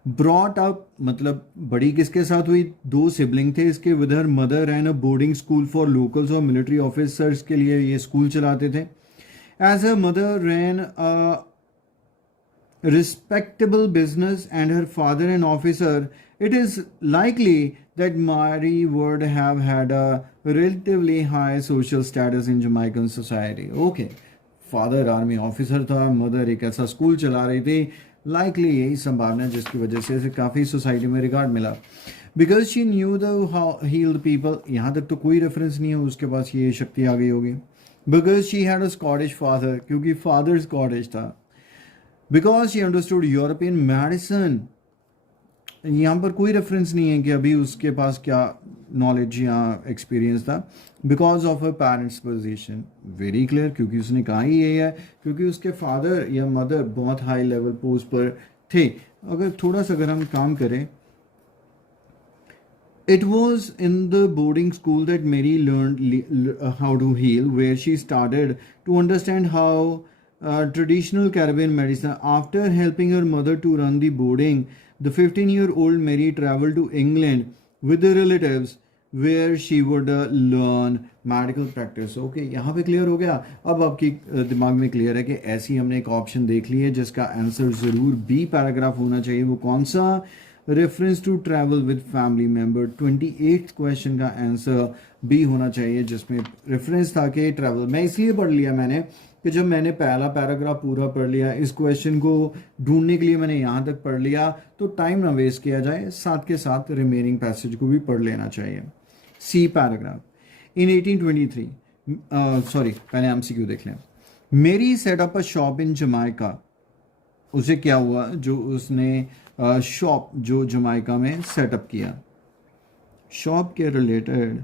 ब्रॉट अप मतलब बड़ी किसके साथ हुई? 2 सिबलिंग थे इसके. With her mother and a boarding school for locals और मिलिट्री ऑफिसर्स के लिए ये स्कूल चलाते थे. As her mother ran a respectable business and her father an officer, it is likely that Mary would have had a relatively high social status in Jamaican society. Okay, father army officer था, mother एक ऐसा school चला रही थी, likely यही संभावना है जिसकी वजह से इसे काफ़ी सोसाइटी में रिगार्ड मिला. Because she knew the how healed people, यहाँ तक तो कोई रेफरेंस नहीं है, उसके पास ये शक्ति आ गई होगी. Because she had a Scottish father, क्योंकि फादर स्कॉटिश था. Because she understood European medicine, यहाँ पर कोई रेफरेंस नहीं है कि अभी उसके पास क्या नॉलेज या एक्सपीरियंस था. Because of her parents position, very clear, क्योंकि उसने कहा ही यही है, क्योंकि उसके फादर या मदर बहुत हाई लेवल पोस्ट पर थे. अगर थोड़ा सा अगर हम काम करें, It was in the boarding school that Mary learned how to heal, where she started to understand how traditional Caribbean medicine. After helping her mother to run the boarding, the 15-year-old Mary traveled to England with her relatives, where she would learn medical practice. Okay, यहाँ पे clear हो गया. अब आपकी दिमाग में clear है कि ऐसी हमने एक ऑप्शन देख ली है जिसका आंसर ज़रूर बी पैराग्राफ होना चाहिए. वो कौन सा? Reference to travel with family member. 28th question का आंसर बी होना चाहिए, जिसमें रेफरेंस था कि ट्रैवल. मैं इसलिए पढ़ लिया मैंने कि जब मैंने पहला पैराग्राफ पूरा पढ़ लिया, इस क्वेश्चन को ढूंढने के लिए मैंने यहाँ तक पढ़ लिया, तो टाइम ना वेस्ट किया जाए, साथ के साथ रिमेनिंग पैसेज को भी पढ़ लेना चाहिए. सी पैराग्राफ. इन 1823, सॉरी पहले एमसीक्यू देख लें. मेरी set up a shop in Jamaica. उसे क्या हुआ जो उसने शॉप जो जमाइका में सेटअप किया. शॉप के रिलेटेड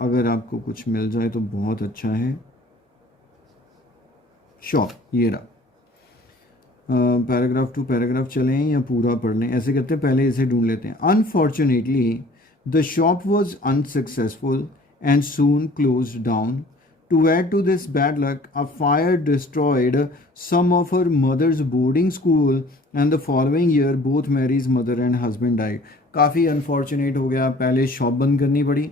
अगर आपको कुछ मिल जाए तो बहुत अच्छा है. शॉप ये रहा. पैराग्राफ टू पैराग्राफ चलें या पूरा पढ़ लें? ऐसे करते हैं, पहले इसे ढूंढ लेते हैं. Unfortunately the shop was unsuccessful and soon closed down. To add to this bad luck, a fire destroyed some of her mother's boarding school, and the following year both Mary's mother and husband died. काफ़ी unfortunate हो गया. पहले shop बंद करनी पड़ी,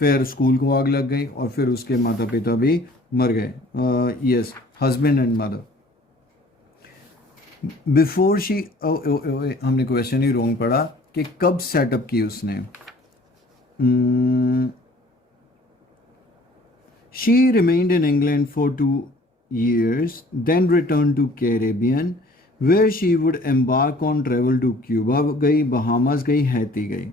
फिर school को आग लग गई, और फिर उसके माता पिता भी मर गए. Yes, husband and mother. Before she, हमने क्वेश्चन ही रॉन्ग पढ़ा कि कब सेटअप की उसने. She remained in England for 2 years, then returned to Caribbean, where she would embark on travel to Cuba गई, Bahamas गई, Haiti गई.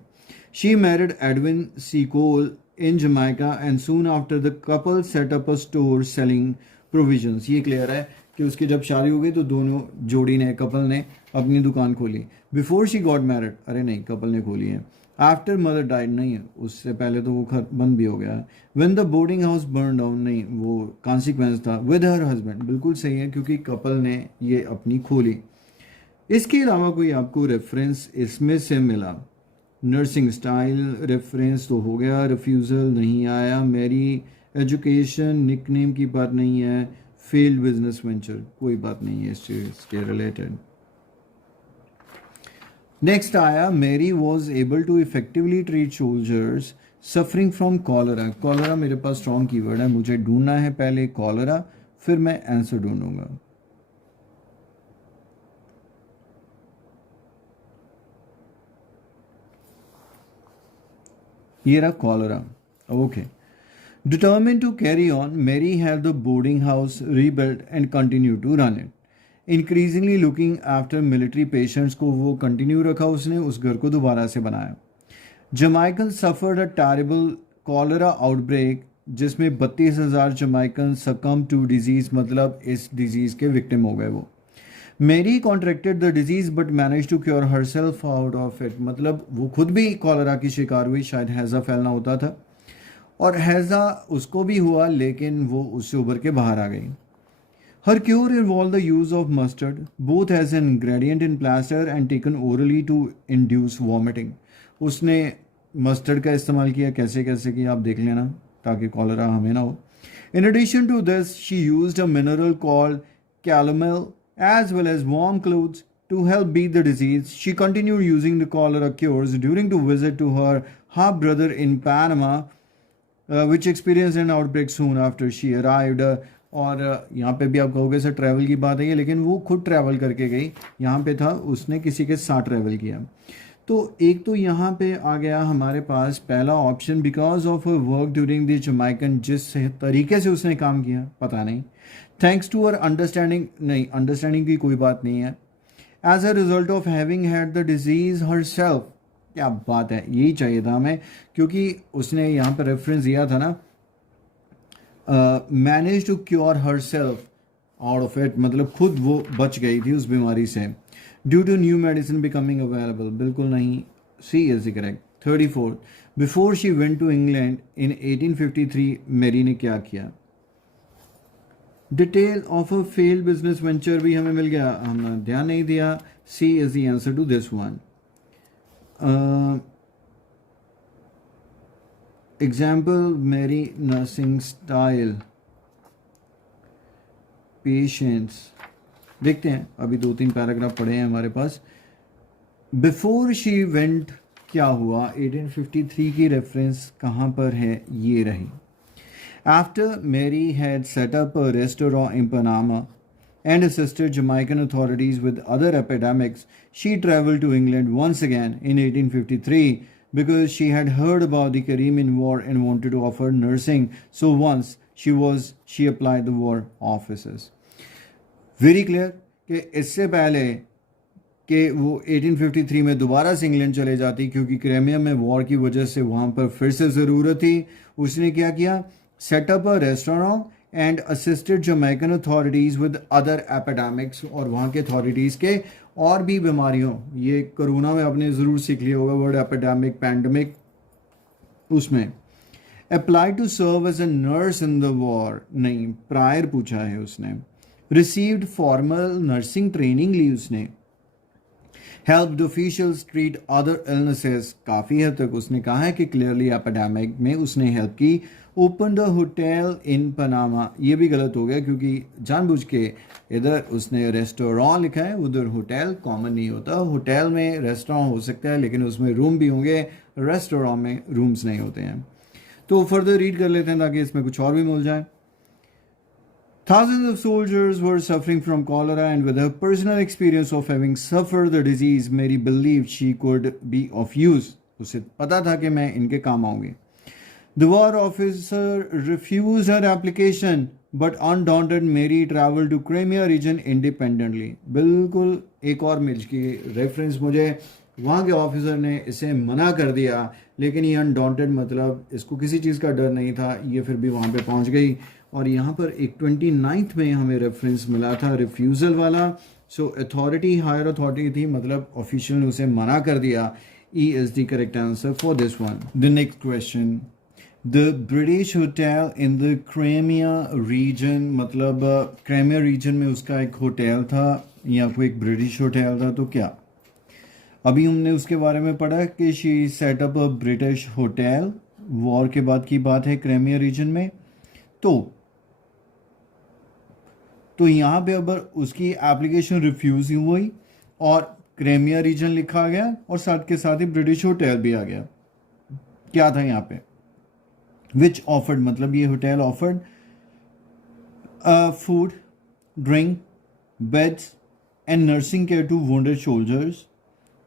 She married Edwin Seacole in Jamaica, and soon after the couple set up a store selling provisions. ये clear है कि उसकी जब शादी हो गई तो दोनों जोड़ी ने, कपल ने अपनी दुकान खोली. बिफोर शी गॉट मैरिड, अरे नहीं, कपल ने खोली है. आफ्टर मदर डाइड, नहीं है, उससे पहले तो वो घर बंद भी हो गया. When the boarding house burn down, नहीं, वो कॉन्सिक्वेंस था. विद हर हस्बैंड, बिल्कुल सही है क्योंकि कपल ने ये अपनी खोली. इसके अलावा कोई आपको रेफरेंस इसमें से मिला? नर्सिंग स्टाइल रेफरेंस तो हो गया. रिफ्यूज़ल नहीं आया. मेरी एजुकेशन निकनेम की बात नहीं है. फेल्ड बिजनेस वेंचर, कोई बात नहीं है इस चीज़ के रिलेटेड. नेक्स्ट आया, Mary was able to effectively treat soldiers suffering from cholera. Cholera मेरे पास स्ट्रॉन्ग कीवर्ड है, मुझे ढूंढना है पहले कॉलरा, फिर मैं आंसर ढूंढूंगा. ये रहा cholera. Okay. Determined to carry on, Mary had the boarding house rebuilt and continue to run it. Increasingly looking after military patients को वो कंटिन्यू रखा उसने, उस घर को दोबारा से बनाया. जमाइकन suffered a terrible cholera outbreak, जिसमें 32,000 जमाइकन सकम टू डिजीज़, मतलब इस डिजीज़ के विक्टिम हो गए वो. Mary contracted the disease but manage to cure herself out of it, मतलब वो खुद भी कॉलरा की शिकार हुई. शायद हैज़ा फैलना होता था, और हैज़ा उसको भी हुआ, लेकिन वो उससे उभर के बाहर आ गई. Her cure involved the use of mustard, both as an ingredient in plaster and taken orally to induce vomiting. उसने मस्टर्ड का इस्तेमाल किया. कैसे कैसे किया आप देख लेना, ताकि कॉलरा हमें ना हो. In addition to this, she used a mineral called calomel as well as warm clothes to help beat the disease. She continued using the cholera cures during to visit to her half brother in Panama, which experienced an outbreak soon after she arrived. और यहाँ पे भी आप कहोगे sir travel की बात है, लेकिन वो खुद ट्रैवल करके गई. यहाँ पे था उसने किसी के साथ ट्रैवल किया. तो एक तो यहाँ पे आ गया हमारे पास पहला option, because of work during the Jamaican, जिस तरीके से उसने काम किया पता नहीं. थैंक्स टू अवर अंडरस्टैंडिंग, नहीं, अंडरस्टैंडिंग की कोई बात नहीं है. As a result of having had the disease herself, क्या बात है, यही चाहिए था हमें, क्योंकि उसने यहाँ पर रेफरेंस दिया था ना, manage to cure herself out of it, मतलब खुद वो बच गई थी उस बीमारी से. Due to new medicine becoming available, बिल्कुल नहीं, C is the correct. 34, before she went to England in 1853, Mary ने क्या किया. Detail of a failed business venture भी हमें मिल गया, हमने ध्यान नहीं दिया. C is the answer to this one. Example Mary nursing style, patience. देखते हैं, अभी 2-3 पैराग्राफ पढ़े हैं हमारे पास। बिफोर शी वेंट क्या हुआ, 1853 की रेफरेंस कहाँ पर है, ये रही। After Mary had set up a restaurant in Panama and assisted Jamaican authorities with other epidemics, she traveled to England once again in 1853 because she had heard about the Crimean War and wanted to offer nursing. So once she applied the war offices. Very clear कि इससे पहले कि वो 1853 में दोबारा से England चले जाती क्योंकि क्राइमिया में वॉर की वजह से वहाँ पर फिर से ज़रूरत थी, उसने क्या किया, setup a restaurant and assisted Jamaican authorities with other epidemics, और वहाँ के अथॉरिटीज़ के और भी बीमारियों, ये कोरोना में आपने ज़रूर सीख लिया होगा वर्ड एपिडेमिक, पैंडमिक, उसमें apply to serve as a nurse in the war, नहीं प्रायर पूछा है उसने। रिसीव्ड फॉर्मल नर्सिंग ट्रेनिंग ली उसने। Helped officials treat other illnesses, काफ़ी हद तक उसने कहा है कि क्लियरली एपिडेमिक में उसने हेल्प की। Open the hotel in Panama, ये भी गलत हो गया क्योंकि जानबूझ के इधर उसने रेस्टोरेंट लिखा है, उधर होटल कॉमन नहीं होता। होटल में रेस्टोरेंट हो सकता है लेकिन उसमें रूम भी होंगे, रेस्टोरेंट में रूम्स नहीं होते हैं। तो फर्दर रीड कर लेते हैं ताकि इसमें कुछ और भी मिल जाए। Thousands of soldiers were suffering from cholera, and with her personal experience of having suffered the disease, Mary believed she could be of use. उसे पता था कि मैं इनके काम आऊंगी। The war officer refused her application, but undaunted Mary traveled to Crimea region independently. बिल्कुल एक और मिल की रेफरेंस, मुझे वहाँ के ऑफिसर ने इसे मना कर दिया, लेकिन ये अनडॉन्टेड मतलब इसको किसी चीज़ का डर नहीं था, ये फिर भी वहाँ पे पहुँच गई। और यहाँ पर एक 29th में हमें रेफरेंस मिला था रिफ्यूज़ल वाला। सो अथॉरिटी हायर अथॉरिटी थी, मतलब ऑफिशियल ने उसे मना कर दिया। E is the correct answer for this one. The next question, the British hotel in the Crimea region, मतलब क्रेमिया रीजन में उसका एक होटल था या कोई एक ब्रिटिश होटल था, तो क्या, अभी हमने उसके बारे में पढ़ा कि she said up a British hotel, war के बाद की बात है क्रेमिया रीजन में। तो यहाँ पे अब उसकी एप्लीकेशन रिफ्यूज़ हुई और क्रेमिया रीजन लिखा गया और साथ के साथ ही ब्रिटिश होटल भी आ गया। क्या था यहाँ पे, विच ऑफर्ड, मतलब ये hotel offered food, drink, beds and nursing care to wounded soldiers.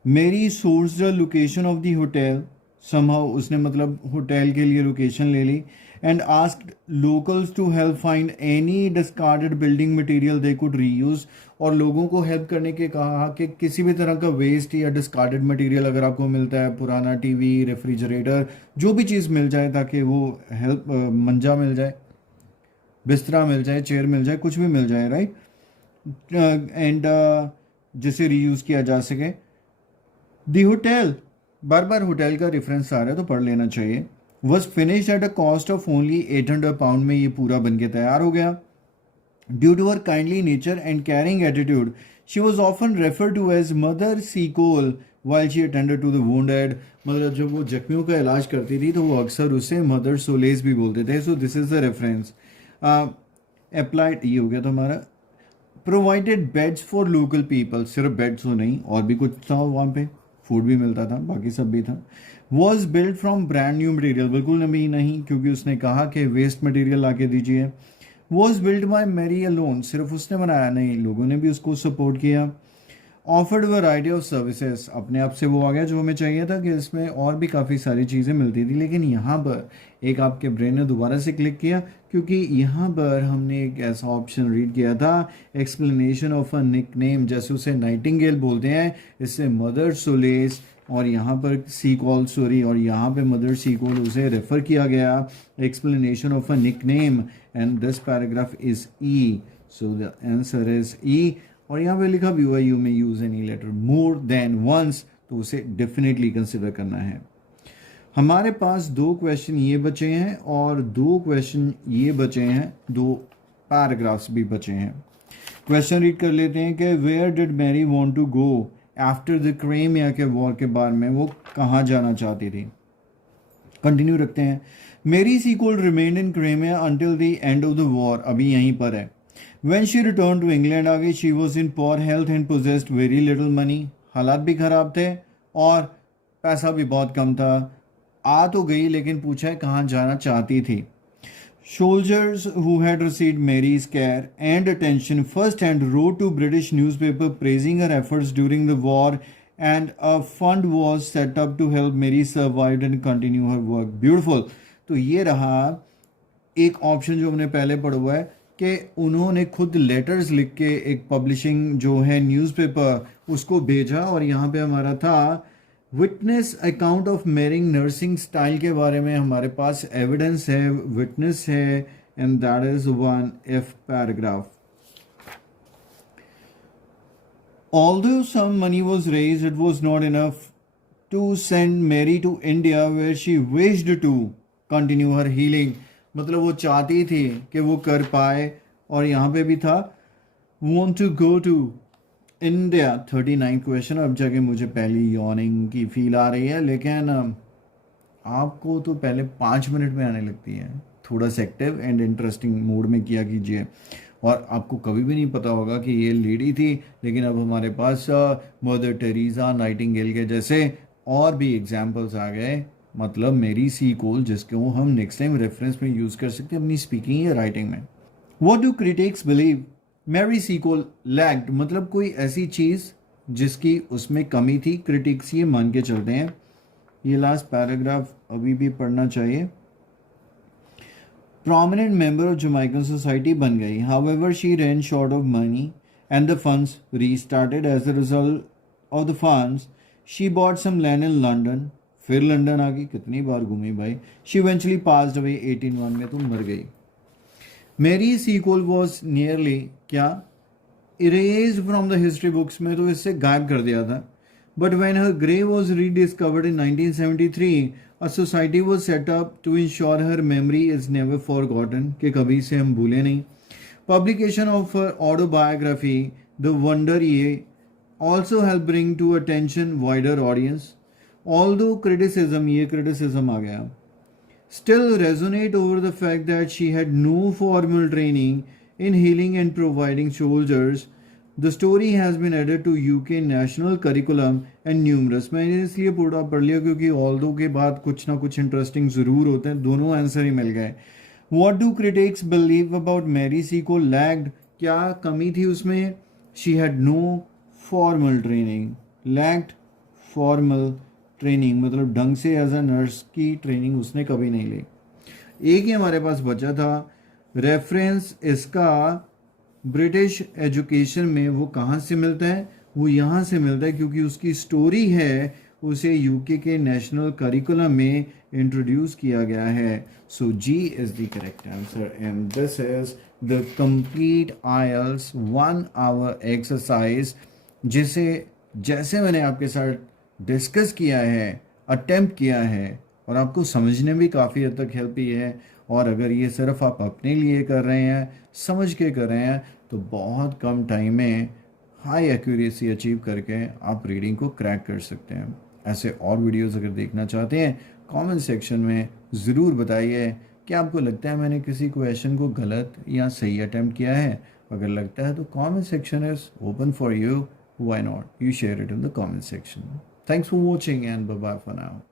Mary source the location of the hotel, somehow उसने मतलब होटल के लिए लोकेशन ले ली, and asked locals to help find any discarded building material they could reuse, और लोगों को help करने के कहा कि किसी भी तरह का वेस्ट या डिस्कार्डेड मटेरियल अगर आपको मिलता है, पुराना टीवी, रेफ्रिजरेटर, जो भी चीज़ मिल जाए ताकि वो हेल्प, मंजा मिल जाए, बिस्तरा मिल जाए, चेयर मिल जाए, कुछ भी मिल जाए, राइट, एंड जिसे रीयूज़ किया जा सके। दी होटल, बार बार होटल का रेफरेंस आ रहा है तो पढ़ लेना चाहिए। Was finished at a cost of only 800 pound में ये पूरा बन के तैयार हो गया। Due to her kindly nature and caring attitude she was often refer to as Mother Seacole while she attended to the wounded, मतलब जब वो जख्मियों का इलाज करती थी तो वो अक्सर उसे मदर सोलेस भी बोलते थे। So this is the reference. Applied, ये हो गया था हमारा। Provided beds for local people, सिर्फ बेड्स हो नहीं, और भी कुछ था वहाँ पे, फूड भी मिलता था, बाकी सब भी था। Was build from brand new material, बिल्कुल नवी नहीं क्योंकि उसने कहा कि वेस्ट मटेरियल ला के दीजिए। Was build by Mary alone, सिर्फ उसने बनाया नहीं, लोगों ने भी उसको सपोर्ट किया। ऑफर्ड वैरायटी ऑफ सर्विसेज, अपने आप से वो आ गया जो हमें चाहिए था कि इसमें और भी काफ़ी सारी चीज़ें मिलती थी, लेकिन यहाँ पर एक आपके ब्रेन ने दोबारा से क्लिक किया क्योंकि यहाँ पर हमने एक ऐसा ऑप्शन रीड किया था, explanation of a nickname, जैसे उसे नाइटिंगेल बोलते हैं, इससे मदर सोलेस, और यहाँ पर सीकॉल, सॉरी, और यहाँ पे मदर सीकॉल उसे रेफर किया गया, explanation of a nickname, and this paragraph is E, so the answer is E. और यहाँ पे लिखा भी हुआ you may use any letter more than once, तो उसे डेफिनेटली कंसिडर करना है। हमारे पास 2 क्वेश्चन ये बचे हैं और 2 क्वेश्चन ये बचे हैं, 2 पैराग्राफ्स भी बचे हैं। क्वेश्चन रीड कर लेते हैं कि where did Mary want to go after the Crimea के वॉर के बाद में वो कहाँ जाना चाहती थी। कंटिन्यू रखते हैं। Mary Seacole remained in Crimea until the end of the war, अभी यहीं पर है। When she return to England आगे, she was in poor health and possessed very little money, हालात भी ख़राब थे और पैसा भी बहुत कम था। आ तो गई लेकिन पूछा है कहाँ जाना चाहती थी। Soldiers who had received Mary's care and attention firsthand wrote to British newspaper praising her efforts during the war, and a fund was set up to help Mary survive and continue her work. Beautiful. तो ये रहा एक option जो हमने पहले पढ़ा हुआ है कि उन्होंने खुद लेटर्स लिख के एक पब्लिशिंग जो है न्यूज़पेपर उसको भेजा, और यहाँ पे हमारा था witness account of marrying nursing style के बारे में हमारे पास एविडेंस है, विटनेस है, and that is 1F paragraph. Although some money was raised, it was not enough to send Mary to India where she wished to continue her healing. मतलब वो चाहती थी कि वो कर पाए, और यहाँ पे भी था want to go to India. 39 question. अब जाके मुझे पहली यॉर्निंग की फील आ रही है, लेकिन आपको तो पहले 5 मिनट में आने लगती है. थोड़ा सा एक्टिव एंड इंटरेस्टिंग मूड में किया कीजिए. और आपको कभी भी नहीं पता होगा कि ये लेडी थी, लेकिन अब हमारे पास मदर टेरेसा, नाइटिंगेल के जैसे और भी एग्जाम्पल्स आ गए. मतलब मेरी सीकोल, जिसको हम नेक्स्ट टाइम रेफरेंस में यूज़ कर सकते हैं अपनी स्पीकिंग या राइटिंग में. What do critics believe Mary Seacole lacked, मतलब कोई ऐसी चीज़ जिसकी उसमें कमी थी. क्रिटिक्स ये मान के चलते हैं. ये लास्ट पैराग्राफ अभी भी पढ़ना चाहिए. Prominent member of Jamaican society बन गई. However, she ran short of money and the funds restarted. As a result of the funds, she bought some land in London. फिर लंदन आ गई. कितनी बार घूमी भाई. She eventually passed away 1801 में, तो मर गई. Mary Seacole was nearly क्या erased from the history books में, तो इससे गायब कर दिया था. But when her grave was rediscovered in 1973, a society was set up to ensure her memory is never forgotten, कि कभी से हम भूले नहीं. Publication of her autobiography, The Wonder Ye, also helped bring to attention wider audience. Although criticism, ये criticism आ गया, still resonate over the fact that she had no formal training in healing and providing soldiers. The story has been added to UK national curriculum and numerous. मैंने इसलिए पूरा पढ़ लिया क्योंकि although के बाद कुछ ना कुछ इंटरेस्टिंग ज़रूर होते हैं. दोनों आंसर ही मिल गए. What do critics believe about Mary Seacole lacked? क्या कमी थी उसमें? She had no formal training. Lacked formal training मतलब ढंग से एज अ नर्स की ट्रेनिंग उसने कभी नहीं ली. एक ही हमारे पास बचा था रेफरेंस इसका. ब्रिटिश एजुकेशन में वो कहाँ से मिलता है? वो यहाँ से मिलता है क्योंकि उसकी स्टोरी है उसे यूके के नेशनल करिकुलम में इंट्रोड्यूस किया गया है. So G is the correct answer and this is the complete IELTS 1 hour exercise, जिसे जैसे मैंने आपके साथ डिस्कस किया है, अटेम्प्ट किया है, और आपको समझने में काफ़ी हद तक हेल्प ही है. और अगर ये सिर्फ आप अपने लिए कर रहे हैं, समझ के कर रहे हैं, तो बहुत कम टाइम में हाई एक्यूरेसी अचीव करके आप रीडिंग को क्रैक कर सकते हैं. ऐसे और वीडियोस अगर देखना चाहते हैं, कमेंट सेक्शन में ज़रूर बताइए कि आपको लगता है मैंने किसी क्वेश्चन को गलत या सही अटेम्प्ट किया है. अगर लगता है तो comment section is open for you. Why not, you share it in the comment section. Thanks for watching and bye bye for now.